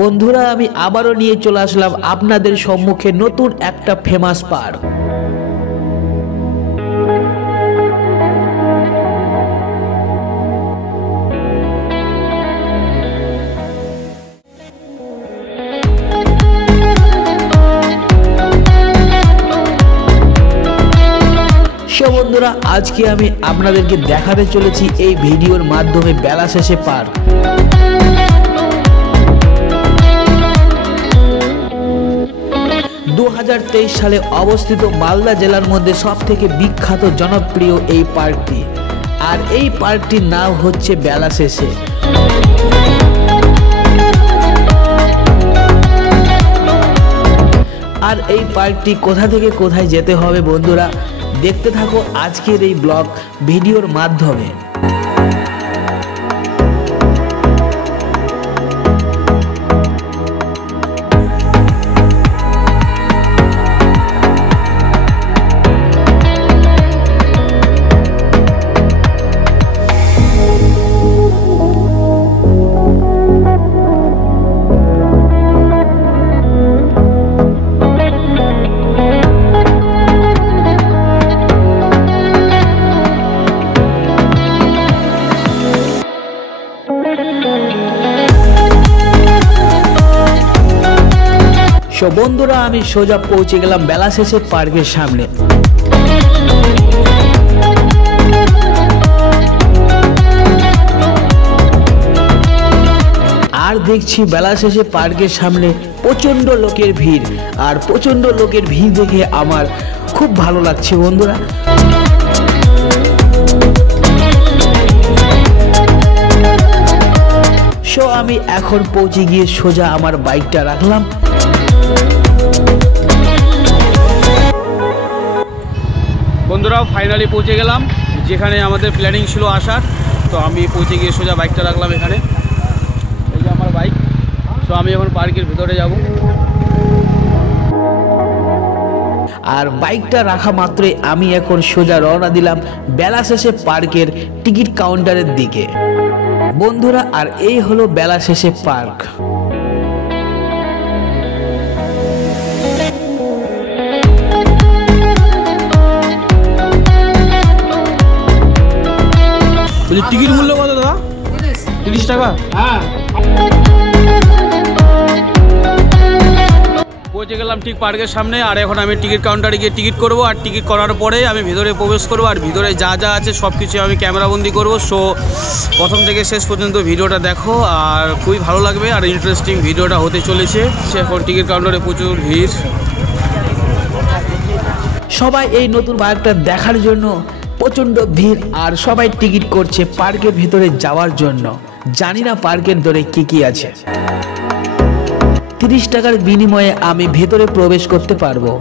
বন্ধুরা, আমি আবারও নিয়ে চলে আসলাম আপনাদের সম্মুখে নতুন একটা ফেমাস পার্ক। বন্ধুরা, আজকে আমি আপনাদেরকে দেখাতে চলেছি এই ভিডিওর মাধ্যমে বেলা শেষে পার্ক। 2023 সালে অবস্থিত মালদা জেলার মধ্যে সবথেকে বিখ্যাত জনপ্রিয় এই পার্কটি, আর এই পার্কটির নাম হচ্ছে বেলা শেষে। আর এই পার্কটি কোথা থেকে কোথায় যেতে হবে বন্ধুরা, দেখতে থাকো আজকের এই ব্লগ ভিডিওর মাধ্যমে। বন্ধুরা, আমি সোজা পৌঁছে গেলাম বেলা শেষে পার্কের সামনে। আর দেখছি বেলা শেষে পার্কের সামনে প্রচন্ড লোকের ভিড়, আর প্রচন্ড লোকের ভিড় দেখে আমার খুব ভালো লাগছে বন্ধুরা। আমি এখন পৌঁছে গিয়ে সোজা আমার বাইকটা রাখলাম। বন্ধুরা, ফাইনালি পৌঁছে গেলাম যেখানে আমাদের প্ল্যানিং ছিল আসার। তো আমি পৌঁছে গিয়ে সোজা বাইকটা রাখলাম এখানে। এই যে আমার বাইক। তো আমি এখন পার্কের ভিতরে যাব। আর বাইকটা রাখা মাত্রই আমি এখন সোজা রওনা দিলাম বেলা শেষে পার্কের টিকিট কাউন্টারের দিকে বন্ধুরা। আর এই হলো বেলা শেষে পার্ক। টিকিট মূল্য কত দাদা? 30 টাকা। হ্যাঁ, পৌঁছে গেলাম ঠিক পার্কের সামনে। আর এখন আমি টিকিট কাউন্টারে গিয়ে টিকিট করব। আর টিকিট করার পরে আমি ভিতরে প্রবেশ করব। আর ভিতরে যা যা আছে সব কিছু আমি ক্যামেরাবন্দি করব। সো প্রথম থেকে শেষ পর্যন্ত ভিডিওটা দেখো, আর খুবই ভালো লাগবে আর ইন্টারেস্টিং ভিডিওটা হতে চলেছে। এখন টিকিট কাউন্টারে প্রচুর ভিড়। সবাই এই নতুন পার্কটা দেখার জন্য প্রচন্ড ভিড়, আর সবাই টিকিট করছে পার্কের ভিতরে যাওয়ার জন্য। জানি না পার্কের দরে কি কি আছে। 30 টাকার বিনিময়ে আমি ভেতরে প্রবেশ করতে পারবো।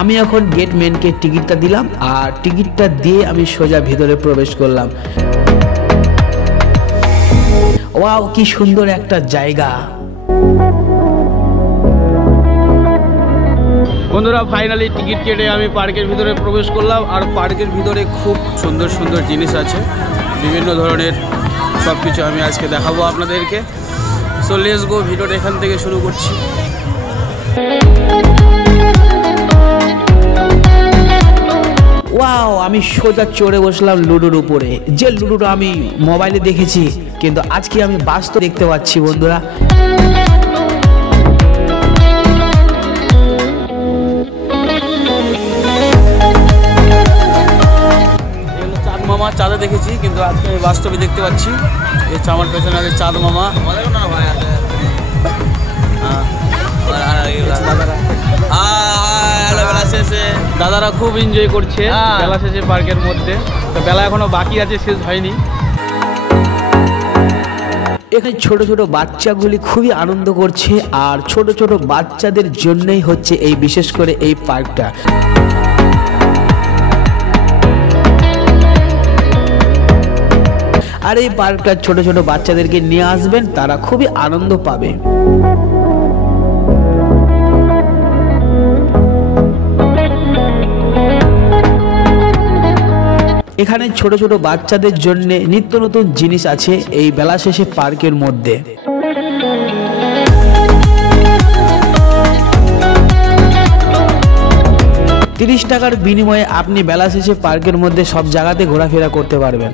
আমি এখন গেটম্যানকে টিকিটটা দিলাম, আর টিকিটটা দিয়ে আমি সোজা ভিতরে প্রবেশ করলাম। ওয়াও, কি সুন্দর একটা জায়গা। বন্ধুরা, ফাইনালি টিকিট কেটে আমি পার্কের ভিতরে প্রবেশ করলাম। আর পার্কের ভিতরে খুব সুন্দর সুন্দর জিনিস আছে, বিভিন্ন ধরনের সব কিছু আমি আজকে দেখাবো আপনাদেরকে। সো লেটস গো, ভিডিওটা এখান থেকে শুরু করছি। ওয়াও, আমি সোজা চড়ে বসলাম লুডোর উপরে। যে লুডোটা আমি মোবাইলে দেখেছি, কিন্তু আজকে আমি বাস্তব দেখতে পাচ্ছি বন্ধুরা। মামা চাঁদে দেখেছি, কিন্তু আজকে আমি বাস্তবে দেখতে পাচ্ছি। এই আমার পেছনে আছে চাঁদ মামা। দাদারা খুব এনজয় করছে বেলা শেষে পার্কের মধ্যে। তো বেলা এখনো বাকি আছে, শেষ হয়নি। এখানে ছোট ছোট বাচ্চাগুলি খুবই আনন্দ করছে, আর ছোট ছোট বাচ্চাদের জন্যই হচ্ছে এই বিশেষ করে এই পার্কটা। আর এই পার্কটা ছোট ছোট বাচ্চাদেরকে নিয়ে আসবেন, তারা খুবই আনন্দ পাবে। এখানে ছোট ছোট বাচ্চাদের জন্য নিত্য নতুন জিনিস আছে এই বেলা শেষে পার্কের মধ্যে। $30 টাকার বিনিময়ে আপনি বেলা শেষে পার্কের মধ্যে সব জায়গাতে ঘোরাফেরা করতে পারবেন।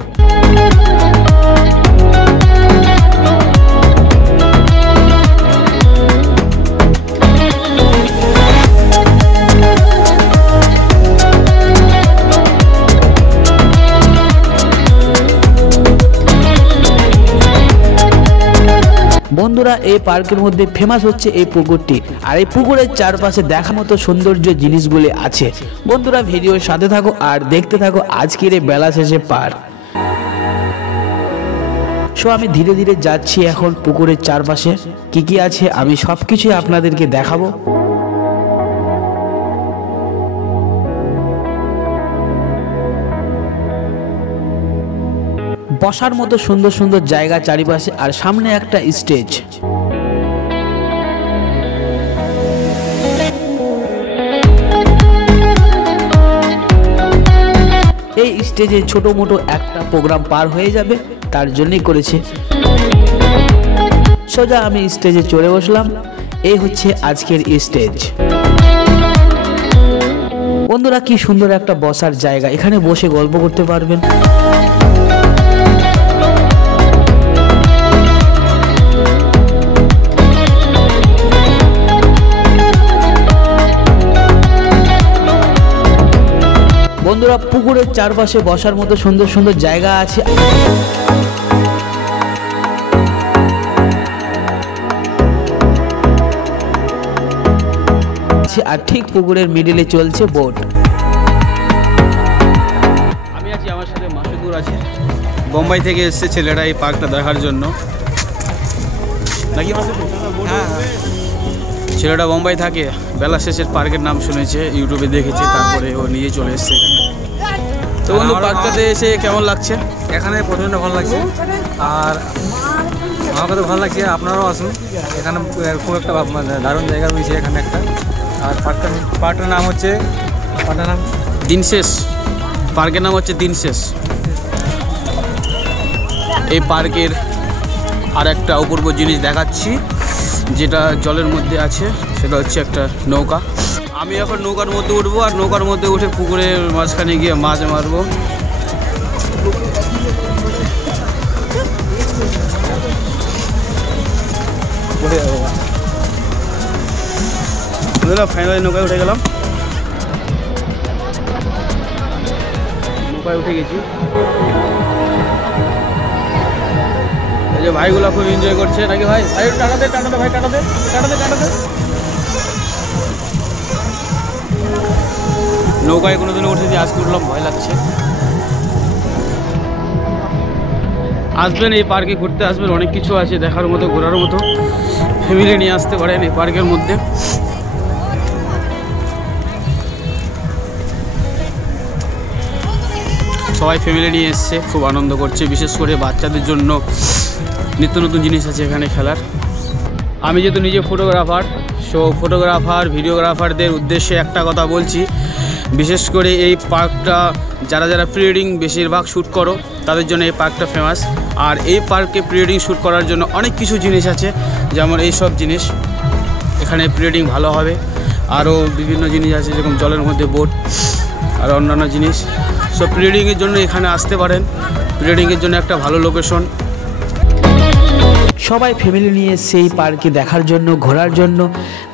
বন্ধুরা, এই পার্কের মধ্যে ফেমাস হচ্ছে এই পুকুরটি, আর এই পুকুরের চারপাশে দেখার মতো সৌন্দর্য জিনিসগুলি আছে। বন্ধুরা, ভিডিওর সাথে থাকো আর দেখতে থাকো আজকের এই বেলা শেষে পার্ক। সো আমি ধীরে ধীরে যাচ্ছি এখন পুকুরের চারপাশে কি কি আছে আমি সবকিছুই আপনাদেরকে দেখাবো। বসার মতো সুন্দর সুন্দর জায়গা চারিপাশে, আর সামনে একটা স্টেজ। এই স্টেজে ছোট মোটো একটা প্রোগ্রাম পার হয়ে যাবে, তার জন্যই করেছে। সোজা আমি স্টেজে চড়ে বসলাম। এই হচ্ছে আজকের স্টেজ। বন্ধুরা, কি সুন্দর একটা বসার জায়গা, এখানে বসে গল্প করতে পারবেন। বন্ধুরা, পুকুরের চারপাশে বসার মতো সুন্দর সুন্দর জায়গা আছে। আর ঠিক পুকুরের মিডিলে চলছে বোট। আমি আছি, আমার সাথে মাসুদুর আছে। বোম্বাই থেকে এসেছে ছেলেরা এই পার্কটা দেখার জন্য, নাকি মাসুদুর? ছেলেটা বোম্বাই থাকে, বেলা শেষের পার্কের নাম শুনেছে, ইউটিউবে দেখেছে, তারপরে ও নিয়ে চলে এসছে এখানে। তো বন্ধু, পার্কটাতে এসে কেমন লাগছে? এখানে প্রচণ্ড ভালো লাগছে, আর আমাকে তো ভালো লাগছে। আপনারাও আসুন, এখানে খুব একটা দারুণ জায়গা রয়েছে এখানে একটা। আর পার্কটার নাম হচ্ছে দিনশেষ। পার্কের নাম হচ্ছে দিনশেষ। এই পার্কের আর একটা অপূর্ব জিনিস দেখাচ্ছি, যেটা জলের মধ্যে আছে, সেটা হচ্ছে একটা নৌকা। আমি এখন নৌকার মধ্যে উঠবো, আর নৌকার মধ্যে উঠে পুকুরের মাঝখানে গিয়ে মাছ মারবো। ফাইনালি নৌকায় উঠে গেলাম, নৌকায় উঠে গেছি। এই যে ভাইগুলো খুব এনজয় করছে, নাকি ভাই? ভাই টাটাতে টাটাতে, ভাই টাটাতে টাটাতে টাটাতে। নৌকায় কোনোদিনও উঠেছি, আজকে উঠলাম, ভয় লাগছে। আসবেন এই পার্কে, ঘুরতে আসবেন, অনেক কিছু আছে দেখার মতো, ঘোরার মতো। ফ্যামিলি নিয়ে আসতে পারেন এই পার্কের মধ্যে। সবাই ফ্যামিলি নিয়ে এসছে, খুব আনন্দ করছে। বিশেষ করে বাচ্চাদের জন্য নিত্য নতুন জিনিস আছে এখানে খেলার। আমি যেহেতু নিজে ফটোগ্রাফার, সো ফটোগ্রাফার ভিডিওগ্রাফারদের উদ্দেশ্যে একটা কথা বলছি, বিশেষ করে এই পার্কটা যারা যারা প্রি ওয়েডিং বেশিরভাগ শ্যুট করো, তাদের জন্য এই পার্কটা ফেমাস। আর এই পার্কে প্রি ওয়েডিং শ্যুট করার জন্য অনেক কিছু জিনিস আছে, যেমন এই সব জিনিস। এখানে প্রি ওয়েডিং ভালো হবে। আরও বিভিন্ন জিনিস আছে, যেরকম জলের মধ্যে বোট আর অন্যান্য জিনিস। সো প্রি ওয়েডিংয়ের জন্য এখানে আসতে পারেন। প্রি ওয়েডিংয়ের জন্য একটা ভালো লোকেশন। সবাই ফ্যামিলি নিয়ে এসছে এই পার্কে দেখার জন্য, ঘোরার জন্য,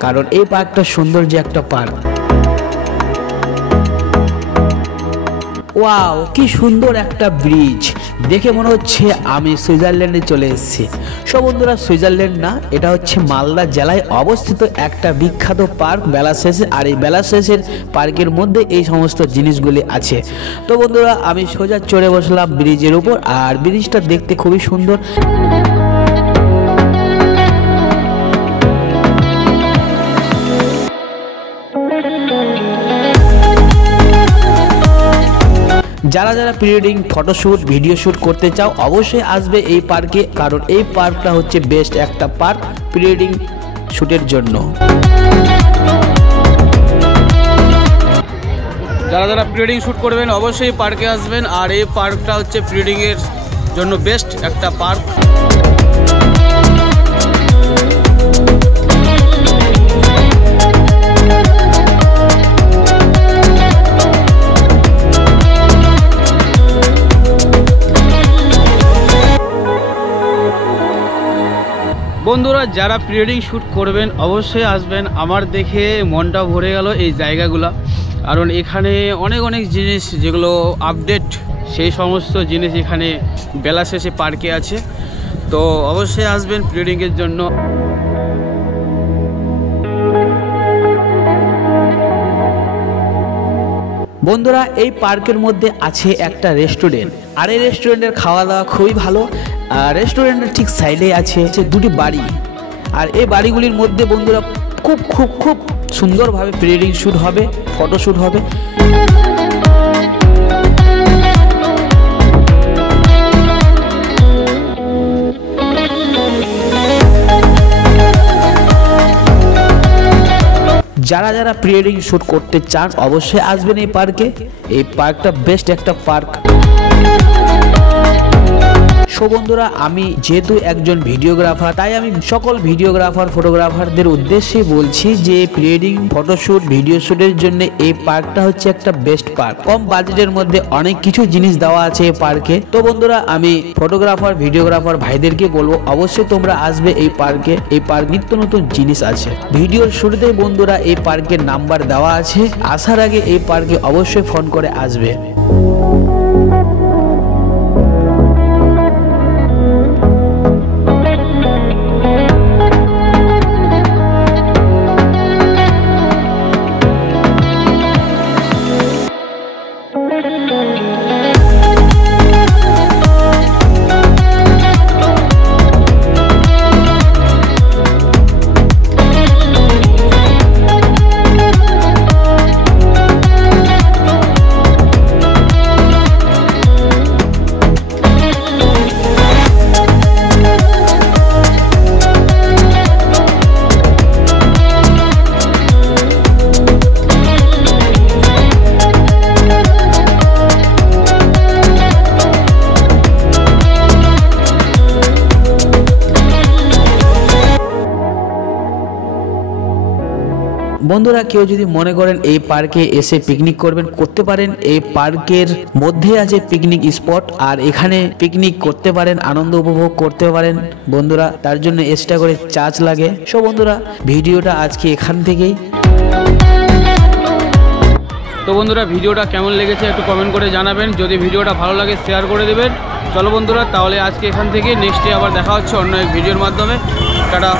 কারণ এই পার্কটা সুন্দর যে একটা পার্ক। ওয়াও, কি সুন্দর একটা ব্রিজ, দেখে মনে হচ্ছে আমি সুইজারল্যান্ডে চলে এসেছি। সব বন্ধুরা, সুইজারল্যান্ড না, এটা হচ্ছে মালদা জেলায় অবস্থিত একটা বিখ্যাত পার্ক বেলা শেষে। আর এই বেলা শেষের পার্কের মধ্যে এই সমস্ত জিনিসগুলি আছে। তো বন্ধুরা, আমি সোজা চড়ে বসলাম ব্রিজের উপর, আর ব্রিজটা দেখতে খুবই সুন্দর। যারা যারা pre wedding photoshoot video shoot করতে চাও, অবশ্যই আসবে এই পার্কে, কারণ এই পার্কটা হচ্ছে বেস্ট একটা পার্ক প্রি ওয়েডিং শ্যুটের জন্য। যারা যারা প্রি ওয়েডিং শ্যুট করবেন অবশ্যই পার্কে আসবেন। আর এই পার্কটা হচ্ছে প্রি ওয়েডিংয়ের জন্য বেস্ট একটা পার্ক। বন্ধুরা যারা প্রি ওয়েডিং শ্যুট করবেন অবশ্যই আসবেন। আমার দেখে মনটা ভরে গেল এই জায়গাগুলো, কারণ এখানে অনেক অনেক জিনিস যেগুলো আপডেট, সেই সমস্ত জিনিস এখানে বেলা শেষে পার্কে আছে। তো অবশ্যই আসবেন প্রি ওয়েডিংয়ের জন্য। বন্ধুরা এই পার্কের মধ্যে আছে একটা রেস্টুরেন্ট, আর এই রেস্টুরেন্টের খাওয়া দাওয়া খুবই ভালো। আর রেস্টুরেন্টের ঠিক সাইডে আছে দুটি বাড়ি, আর এই বাড়িগুলির মধ্যে বন্ধুরা খুব খুব খুব সুন্দরভাবে প্রি ওয়েডিং শ্যুট হবে, ফটোশ্যুট হবে। যারা যারা প্রি ওয়েডিং শ্যুট করতে চান অবশ্যই আসবেন এই পার্কে। এই পার্কটা বেস্ট একটা পার্ক। সো বন্ধুরা, আমি যেহেতু একজন ভিডিওগ্রাফার, তাই আমি সকল ভিডিওগ্রাফার ফটোগ্রাফারদের উদ্দেশ্যে বলছি যে প্রি ওয়েডিং ফটোশ্যুট ভিডিও শ্যুটের জন্য এই পার্কটা হচ্ছে একটা বেস্ট পার্ক। কম বাজেটের মধ্যে অনেক কিছু জিনিস দেওয়া আছে এই পার্কে। তো বন্ধুরা, আমি ফটোগ্রাফার ভিডিওগ্রাফার ভাইদেরকে বলবো অবশ্যই তোমরা আসবে এই পার্কে। এই পার্ক নিত্য নতুন জিনিস আছে। ভিডিওর শুরুতেই বন্ধুরা এই পার্কের নাম্বার দেওয়া আছে, আসার আগে এই পার্কে অবশ্যই ফোন করে আসবে। বন্ধুরা, কেউ যদি মনে করেন এই পার্কে এসে পিকনিক করবেন, করতে পারেন। এই পার্কের মধ্যে আছে পিকনিক স্পট, আর এখানে পিকনিক করতে পারেন, আনন্দ উপভোগ করতে পারেন বন্ধুরা। তার জন্য এক্সট্রা করে চার্জ লাগে। সো বন্ধুরা, ভিডিওটা আজকে এখান থেকেই। তো বন্ধুরা, ভিডিওটা কেমন লেগেছে একটু কমেন্ট করে জানাবেন। যদি ভিডিওটা ভালো লাগে শেয়ার করে দেবেন। চলো বন্ধুরা, তাহলে আজকে এখান থেকে নেক্সট ডে আবার দেখা হচ্ছে অন্য এক ভিডিওর মাধ্যমে। টাটা।